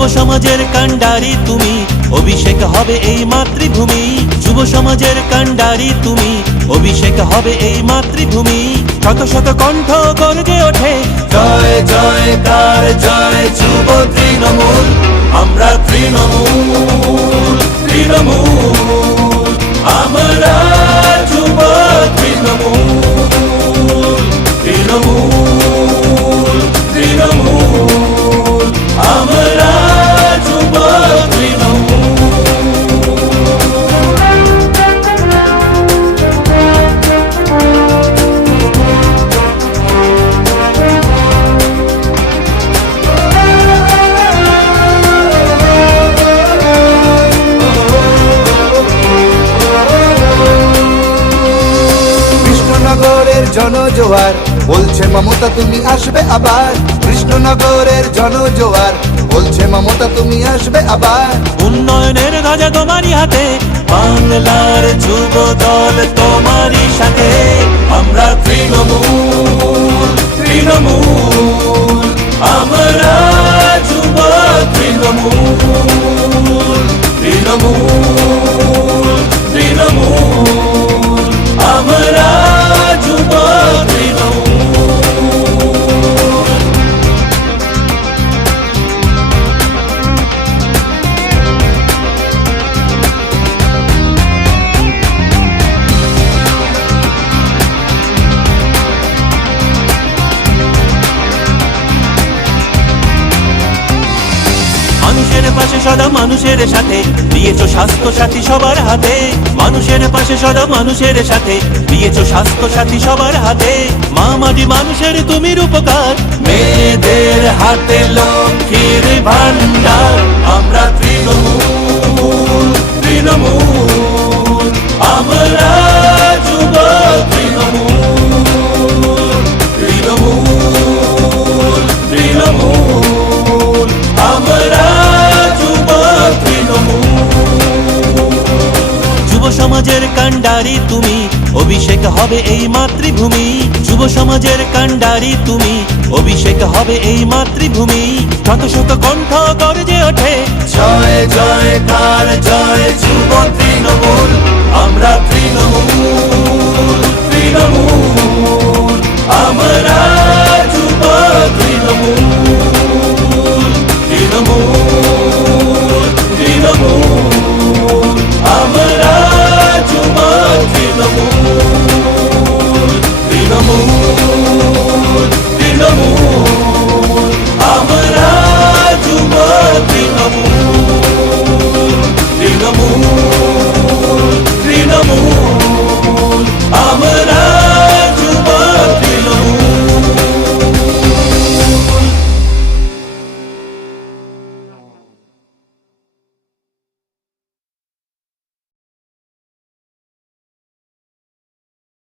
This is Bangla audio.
যুব সমাজের কাণ্ডারি তুমি, অভিষেক হবে এই মাতৃভূমি। যুব সমাজের কাণ্ডারি তুমি, অভিষেক হবে এই মাতৃভূমি। শত শত কণ্ঠ গর্জে ওঠে, জয় জয়কার জয় যুব তৃণমূল। আমরা তৃণমূল তৃণমূল, আমরা যুব তৃণমূল তৃণমূল তৃণমূল, আমরা যুব তৃণমূল। কৃষ্ণনগরের জনজোয়ার বলছে মমতা তুমি আসবে আবার। কৃষ্ণনগরের জনজোয়ার বলছে মমতা তুমি আসবে আবার। উন্নয়নের ধ্বজা তোমারই হাতে, বাংলার যুব দল তোমারই সাথে। আমরা তৃণমূল তৃণমূল, আমরা যুব তৃণমূল তৃণমূল তৃণমূল, আমরা যুব তৃণমূল। মানুষের পাশে সদা মানুষের সাথে, দিয়েছো স্বাস্থ্য সাথী সবার হাতে। মানুষের পাশে সদা মানুষের সাথে, দিয়েছো স্বাস্থ্য সাথী সবার হাতে। মা মাটি মানুষের তুমি রূপকার, মেয়েদের হাতে লক্ষ্মীর ভান্ডার। আমরা তৃণমূল তৃণমূল, আমরা যুব তৃণমূল তৃণমূল তৃণমূল, আমরা যুব তৃণমূল। যুব সমাজের কাণ্ডারি তুমি, অভিষেক হবে এই মাতৃভূমি। যুব সমাজের কাণ্ডারি তুমি, অভিষেক হবে এই মাতৃভূমি। শত শত কণ্ঠ গর্জে ওঠে, জয় জয়কার জয় যুব তৃণমূল। আমরা তৃণমূল তৃণমূল, আমরা যুব তৃণমূল।